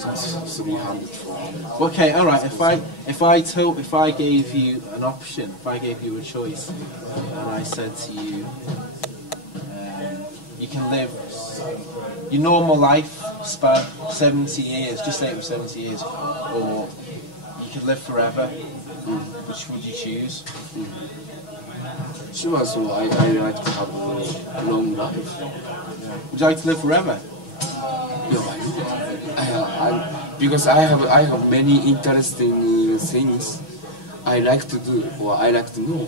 300, 400. Okay, all right. If I gave you an option, if I gave you a choice, and I said to you, you can live your normal life span 70 years, just say it was 70 years, or you could live forever. Which would you choose? Sure, so I like to have a long life. Yeah. Would you like to live forever? Yeah, why not? Because I have many interesting things I like to do or I like to know.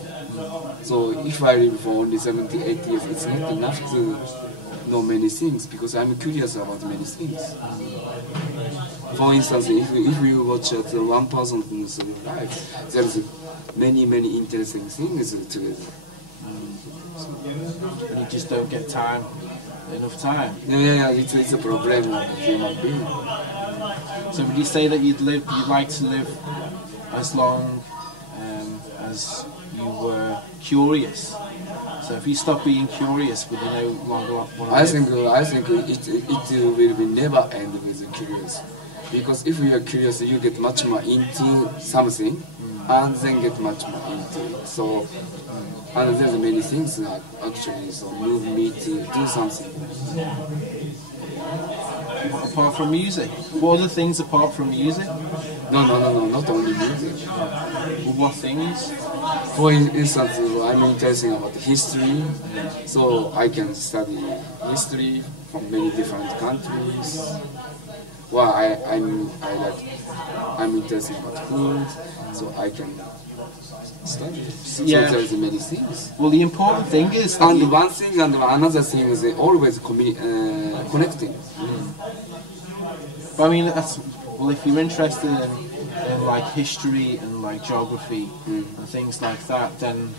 So if I live for only 78 years, it's not enough to know many things because I'm curious about many things. For instance, if you watch at one person's life, there's many interesting things together. And you just don't get enough time. Yeah, it's a problem of human being. So would you say that you'd like to live as long as you were curious? So if you stop being curious, would you no longer want to live? I think it will be never end with curious. Because if you are curious, you get much more into something, and then get much more into it. So, and there's many things that actually move me to do something. Apart from music, what other things apart from music? No, not only music. Well, what things? For instance, I'm interested about history, so I can study history from many different countries. Well, I'm interested about food, so I can study. Yeah. So there's many things. Well, the important thing is that And one thing and another thing is always connecting. But I mean, well, if you're interested in like history and like geography and things like that, then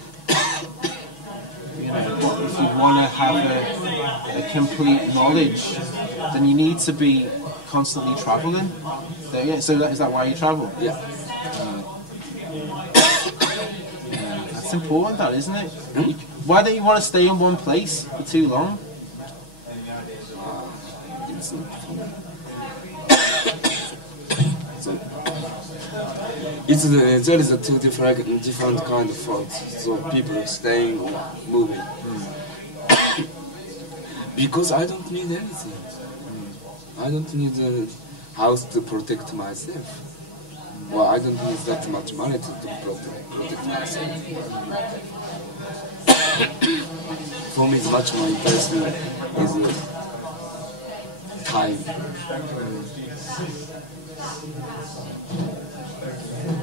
you know, if you want to have a complete knowledge, then you need to be constantly traveling. So is that why you travel? Yeah. That's important, that, isn't it? Why don't you want to stay in one place for too long? It's not fun. So there is two different kind of thoughts. So people staying or moving. Because I don't need anything. I don't need a house to protect myself. Well, I don't need that much money to protect myself. For me, it's much more interesting is time.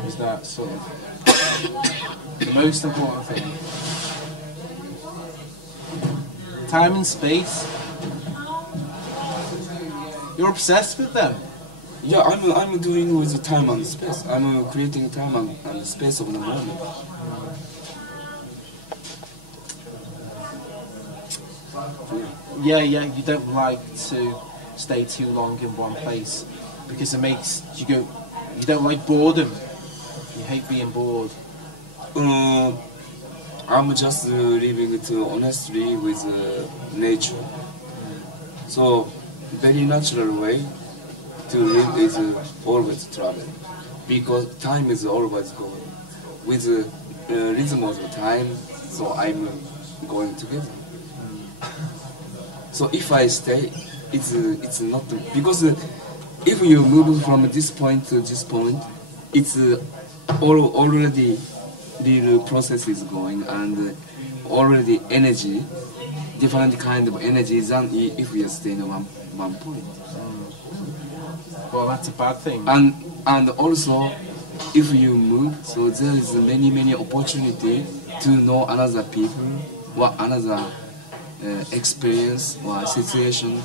Is that sort of the most important thing? Time and space. You're obsessed with them. Yeah, I'm doing with the time and space. I'm creating time and space of the moment. Yeah, you don't like to stay too long in one place because it makes you go. You don't like boredom. You hate being bored. I'm just living it honestly with nature. So, very natural way to live is always travel, because time is always going with the rhythm of the time. So I'm going together. So if I stay, it's not because if you move from this point to this point, it's already the process is going and already energy, different kind of energy than if we are staying in one point. Well, that's a bad thing. And also, if you move, so there is many opportunity to know another people or another experience or situation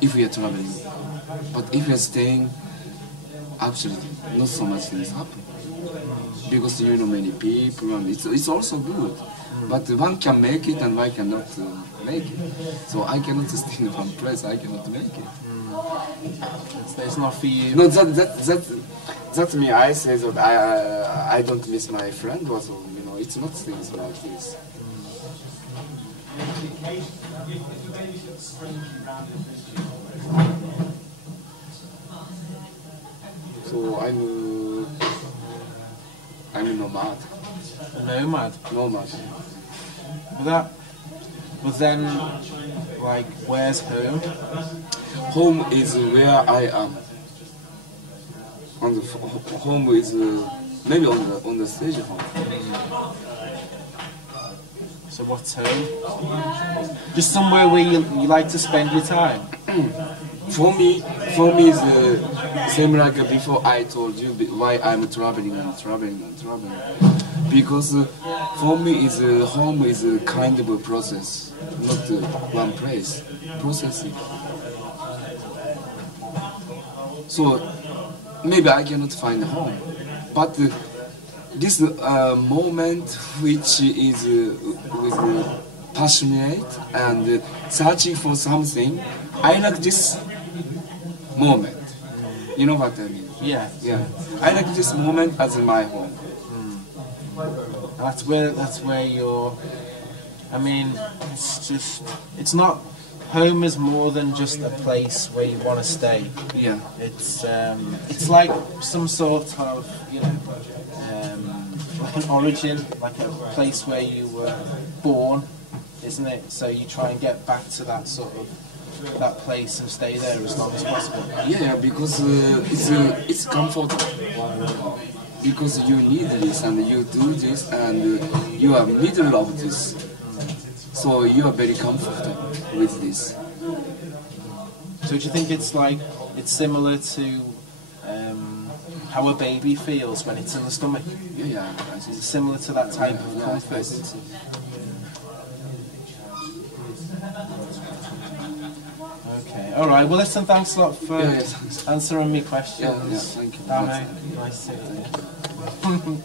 if we are traveling. But if you are staying, actually not so much things happen because you know many people and it's also good. But one can make it and one cannot make it. So I cannot stay in one place. I cannot make it. It's not for you. No, that's me. I say that I don't miss my friend. Also, you know, it's not things like this. So I'm a nomad. A nomad. Nomad. But then, like, where's home? Home is where I am. Home is maybe on the stage home. So what's home? Just somewhere where you like to spend your time. For me is same like before I told you why I'm traveling. Because for me is home is a kind of a process, not one place. Processing. So maybe I cannot find home, but this moment which is with passionate and searching for something, I like this moment. You know what I mean? Yeah. Yeah. I like this moment as my home. That's where you're. I mean, it's not. Home is more than just a place where you want to stay. Yeah. It's like some sort of, you know, like an origin, like a place where you were born, isn't it? So you try and get back to that sort of that place and stay there as long as possible. Yeah, because it's comfortable. Because you need this and you do this and you are middle of this. So you are very comfortable with this. So do you think it's similar to how a baby feels when it's in the stomach? Yeah, I think It's similar to that type of I comfort. think so. Okay, all right. Well, listen, thanks a lot for Thanks. answering me questions. Yeah, thank you. Damo, nice to meet you.